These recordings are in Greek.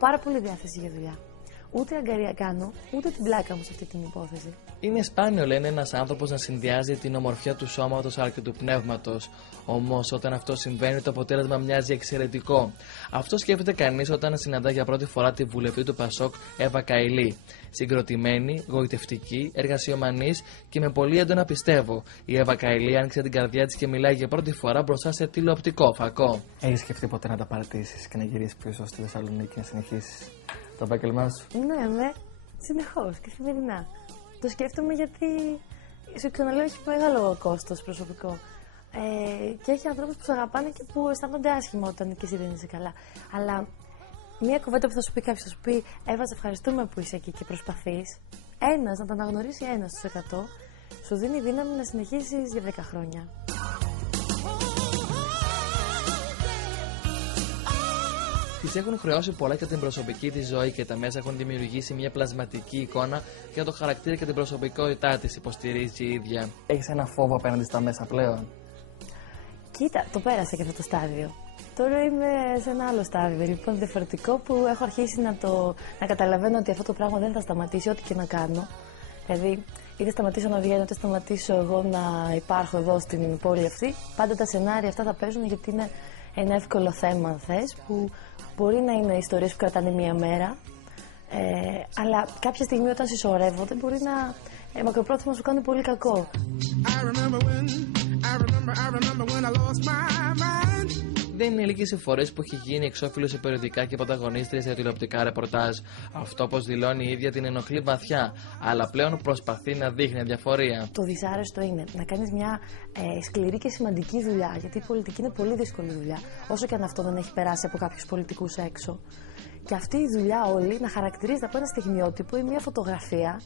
πάρα πολύ διάθεση για δουλειά. Ούτε αγκαρία κάνω, ούτε την πλάκα μου σε αυτή την υπόθεση. Είναι σπάνιο, λένε, ένας άνθρωπος να συνδυάζει την ομορφιά του σώματος αλλά και του πνεύματος. Όμως, όταν αυτό συμβαίνει, το αποτέλεσμα μοιάζει εξαιρετικό. Αυτό σκέφτεται κανείς όταν συναντά για πρώτη φορά τη βουλευτή του Πασόκ, Εύα Καηλή. Συγκροτημένη, γοητευτική, εργασιομανής και με πολύ έντονα πιστεύω. Η Εύα Καηλή άνοιξε την καρδιά της και μιλάει για πρώτη φορά μπροστά σε τηλεοπτικό φακό. Έχεις σκεφτεί ποτέ να τα παρατήσεις και να γυρίσεις πίσω στη Θεσσαλονίκη και να συνεχίσεις το επάγγελμά σου? Ναι, συνεχώς, καθημερινά. Το σκέφτομαι γιατί, σου ξαναλέω, έχει μεγάλο κόστος προσωπικό. Και έχει ανθρώπους που σε αγαπάνε και που αισθάνονται άσχημα όταν και εσύ δεν είσαι καλά. Αλλά μία κουβέντα που θα σου πει κάποιος, θα σου πει Εύα, σε ευχαριστούμε που είσαι εκεί και προσπαθείς. Ένας, να τα αναγνωρίσει 1%, σου δίνει δύναμη να συνεχίσεις για 10 χρόνια. Της έχουν χρεώσει πολλά για την προσωπική της ζωή και τα μέσα έχουν δημιουργήσει μια πλασματική εικόνα για το χαρακτήρα και την προσωπικότητά της, υποστηρίζει η ίδια. Έχεις ένα φόβο απέναντι στα μέσα πλέον? Κοίτα, το πέρασα και αυτό το στάδιο. Τώρα είμαι σε ένα άλλο στάδιο, λοιπόν, διαφορετικό, που έχω αρχίσει να καταλαβαίνω ότι αυτό το πράγμα δεν θα σταματήσει ό,τι και να κάνω. Δηλαδή, είτε σταματήσω να βγαίνω, είτε σταματήσω εγώ να υπάρχω εδώ στην πόλη αυτή, πάντα τα σενάρια αυτά θα παίζουν, γιατί είναι ένα εύκολο θέμα, αν θες, που μπορεί να είναι ιστορίες που κρατάνε μία μέρα, αλλά κάποια στιγμή όταν συσσωρεύονται μπορεί να μακροπρόθεσμα σου κάνουν πολύ κακό. Δεν είναι λίγες οι φορές που έχει γίνει εξώφυλλος σε περιοδικά και πρωταγωνίστριες για τηλεοπτικά ρεπορτάζ. Αυτό, όπως δηλώνει η ίδια, την ενοχλεί βαθιά, αλλά πλέον προσπαθεί να δείχνει αδιαφορία. Το δυσάρεστο είναι να κάνεις μια σκληρή και σημαντική δουλειά, γιατί η πολιτική είναι πολύ δύσκολη δουλειά, όσο και αν αυτό δεν έχει περάσει από κάποιους πολιτικούς έξω. Και αυτή η δουλειά όλη να χαρακτηρίζεται από ένα στιγμιότυπο ή μια φωτογραφία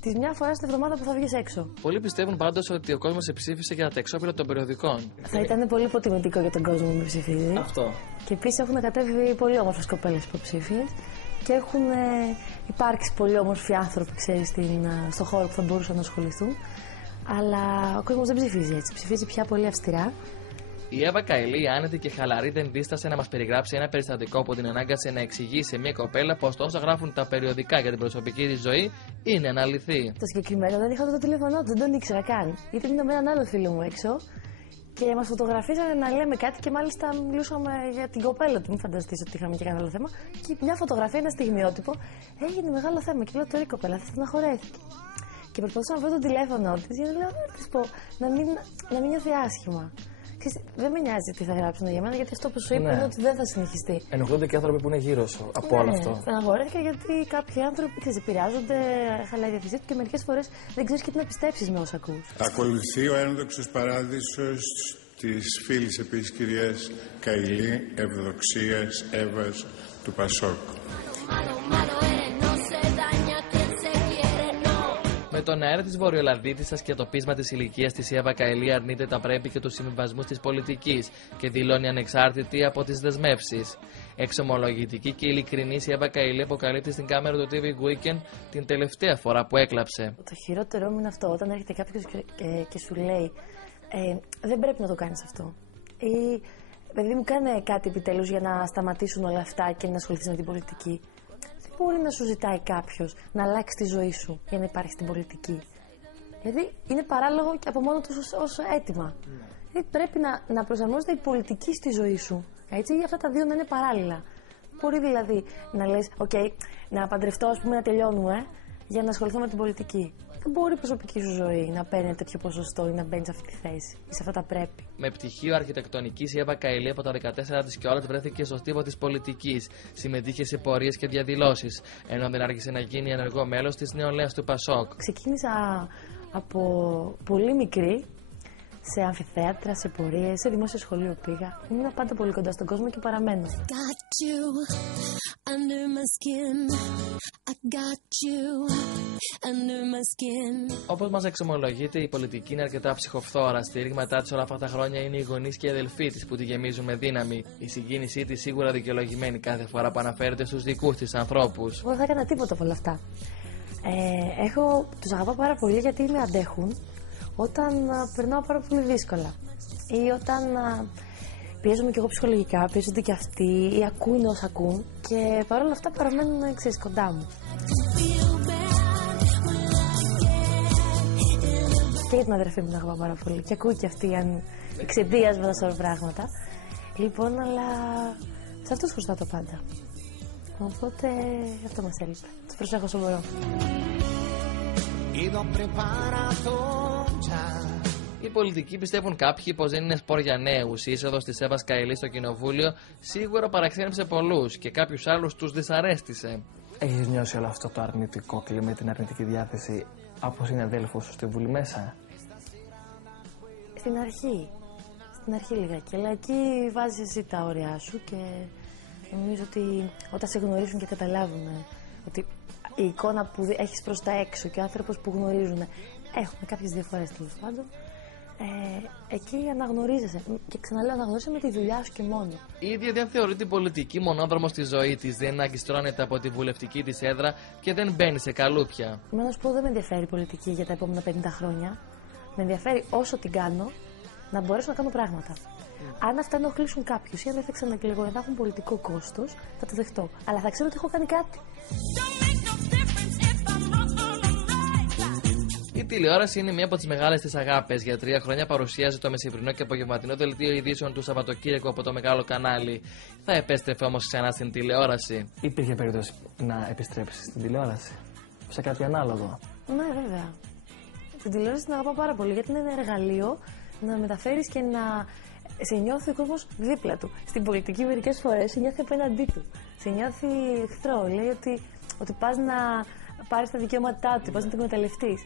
της μια φορά την εβδομάδα που θα βγεις έξω. Πολλοί πιστεύουν πάντως ότι ο κόσμος ψήφισε για τα εξώφυλλα των περιοδικών. Θα ήταν πολύ υποτιμητικό για τον κόσμο που με ψηφίζει. Αυτό. Και επίσης έχουν κατέβει πολύ όμορφες κοπέλες υποψήφιες και έχουν υπάρξει πολύ όμορφοι άνθρωποι, ξέρεις, στον χώρο που θα μπορούσαν να ασχοληθούν. Αλλά ο κόσμος δεν ψηφίζει έτσι. Ψηφίζει πια πολύ αυστηρά. Η Εύα Καηλή, άνετη και χαλαρή, δεν δίστασε να μας περιγράψει ένα περιστατικό που την ανάγκασε να εξηγήσει σε μια κοπέλα πως όσα γράφουν τα περιοδικά για την προσωπική της ζωή είναι αναλυθή. Το συγκεκριμένο δεν είχα το τηλέφωνό του, δεν τον ήξερα καν. Ήταν με έναν άλλο φίλο μου έξω και μας φωτογραφίσανε να λέμε κάτι και μάλιστα μιλούσαμε για την κοπέλα του. Μην φανταστείς ότι είχαμε και κανένα άλλο θέμα. Και μια φωτογραφία, ένα στιγμιότυπο, έγινε μεγάλο θέμα. Και λέω τώρα η κοπέλα θα στεναχωρέθηκε. Και προσπαθούσα να βρω το τηλέφωνό της για να λέω να της πω να μην νιώθει άσχημα. Δεν με νοιάζει τι θα γράψουν για μένα, γιατί αυτό που σου είπα είναι ότι δεν θα συνεχιστεί. Ενοχλούνται και άνθρωποι που είναι γύρω σου από όλο αυτό. Στεναχωρέθηκα γιατί κάποιοι άνθρωποι επηρεάζονται, χαλάει η διάθεσή του και μερικές φορές δεν ξέρεις και τι να πιστέψεις με όσα ακούς. Ακολουθεί ο ένδοξος παράδεισος της φίλης επίσης κυρίας Καηλή, Ευδοξίας Εύας του Πασόκ. Με τον αέρα της Βορειοελλαδίτισσας και το πείσμα της ηλικίας της, η Εύα Καηλή αρνείται τα πρέπει και τους συμβιβασμούς της πολιτικής και δηλώνει ανεξάρτητη από τις δεσμεύσεις. Εξομολογητική και ειλικρινής, η Εύα Καηλή αποκαλύπτει στην κάμερα του TV Weekend την τελευταία φορά που έκλαψε. Το χειρότερο μου είναι αυτό, όταν έρχεται κάποιος και σου λέει δεν πρέπει να το κάνεις αυτό. Ή παιδί μου, κάνε κάτι επιτέλους για να σταματήσουν όλα αυτά και να ασχοληθείς με την πολιτική. Μπορεί να σου ζητάει κάποιος να αλλάξει τη ζωή σου για να υπάρχει στην πολιτική. Δηλαδή είναι παράλογο και από μόνο του ως αίτημα. Δηλαδή πρέπει να προσαρμόζεται η πολιτική στη ζωή σου. Έτσι, για αυτά τα δύο να είναι παράλληλα. Μπορεί δηλαδή να λες, να παντρευτώ, ας πούμε, να τελειώνουμε για να ασχοληθώ με την πολιτική. Δεν μπορεί η προσωπική σου ζωή να παίρνει τέτοιο ποσοστό ή να μπαίνει σε αυτή τη θέση ή σε αυτά τα πρέπει. Με πτυχίο αρχιτεκτονικής, η Εύα Καηλή από τα 14 της κιόλας βρέθηκε στο στίβο της πολιτικής. Συμμετείχε σε πορείες και διαδηλώσεις, ενώ δεν άρχισε να γίνει ενεργό μέλος της νεολαίας του Πασόκ. Ξεκίνησα από πολύ μικρή, σε αμφιθέατρα, σε πορείες, σε δημόσιο σχολείο πήγα. Ήμουν πάντα πολύ κοντά στον κόσμο και παραμένω. Όπως μας εξομολογείται, η πολιτική είναι αρκετά ψυχοφθόρα. Στήριγματά της όλα αυτά τα χρόνια είναι οι γονείς και οι αδελφοί της που τη γεμίζουν με δύναμη. Η συγκίνησή της σίγουρα δικαιολογημένη κάθε φορά που αναφέρεται στους δικούς της ανθρώπους. Εγώ δεν θα έκανα τίποτα από όλα αυτά. Τους αγαπάω πάρα πολύ γιατί με αντέχουν όταν περνάω πάρα πολύ δύσκολα ή όταν πιέζομαι και εγώ ψυχολογικά, πιέζονται και αυτοί ή ακούνε όσα ακούν και παρόλα αυτά παραμένουν, ξέρεις, κοντά μου. Και για την αδερφή μου την αγαπάω πάρα πολύ και ακούει και αυτή εξαιτίας με τα σωρό πράγματα. Λοιπόν, αλλά σε αυτούς χρωστάω το πάντα. Οπότε αυτό μας έλειπε. Τους προσέχω όσο μπορώ. Οι πολιτικοί πιστεύουν κάποιοι πως δεν είναι σπορ για νέους. Η είσοδος της Εύας Καηλή στο κοινοβούλιο σίγουρα παραξένεψε πολλούς και κάποιους άλλους τους δυσαρέστησε. Έχεις νιώσει όλο αυτό το αρνητικό κλίμα, την αρνητική διάθεση από συναδέλφους σου στη Βουλή μέσα? Στην αρχή λιγάκι, αλλά εκεί βάζεις εσύ τα όρια σου και νομίζω ότι όταν σε γνωρίζουν και καταλάβουν ότι η εικόνα που έχεις προς τα έξω και ο άνθρωπος που γνωρίζουν έχουν κάποιες διαφορές τέλος πάντων, εκεί αναγνωρίζεσαι. Και ξαναλέω, αναγνωρίζεσαι με τη δουλειά σου και μόνο. Η ίδια δεν θεωρεί την πολιτική μονόδρομο στη ζωή της, δεν αγκιστρώνεται από τη βουλευτική της έδρα και δεν μπαίνει σε καλούπια. Εμένα σου πω, δεν με ενδιαφέρει η πολιτική για τα επόμενα 50 χρόνια. Με ενδιαφέρει όσο την κάνω να μπορέσω να κάνω πράγματα. Αν αυτά ενοχλήσουν κάποιους ή αν δεν θα ξανακλεγώ ή θα έχουν πολιτικό κόστος, θα το δεχτώ. Αλλά θα ξέρω ότι έχω κάνει κάτι. Η τηλεόραση είναι μία από τις μεγάλες της αγάπες. Για 3 χρόνια παρουσίαζε το μεσημβρινό και απογευματινό δελτίο ειδήσεων του Σαββατοκύριακου από το μεγάλο κανάλι. Θα επέστρεφε όμως ξανά στην τηλεόραση. Υπήρχε περίπτωση να επιστρέψεις στην τηλεόραση, σε κάτι ανάλογο? Ναι, βέβαια. Την τηλεόραση την αγαπάω πάρα πολύ γιατί είναι ένα εργαλείο να μεταφέρεις και να σε νιώθει ο κόσμος δίπλα του. Στην πολιτική μερικές φορές σε νιώθει απέναντί του. Σε νιώθει εχθρό. Λέει ότι πας να πάρεις τα δικαιώματά του, πας να το εκμεταλλευτείς.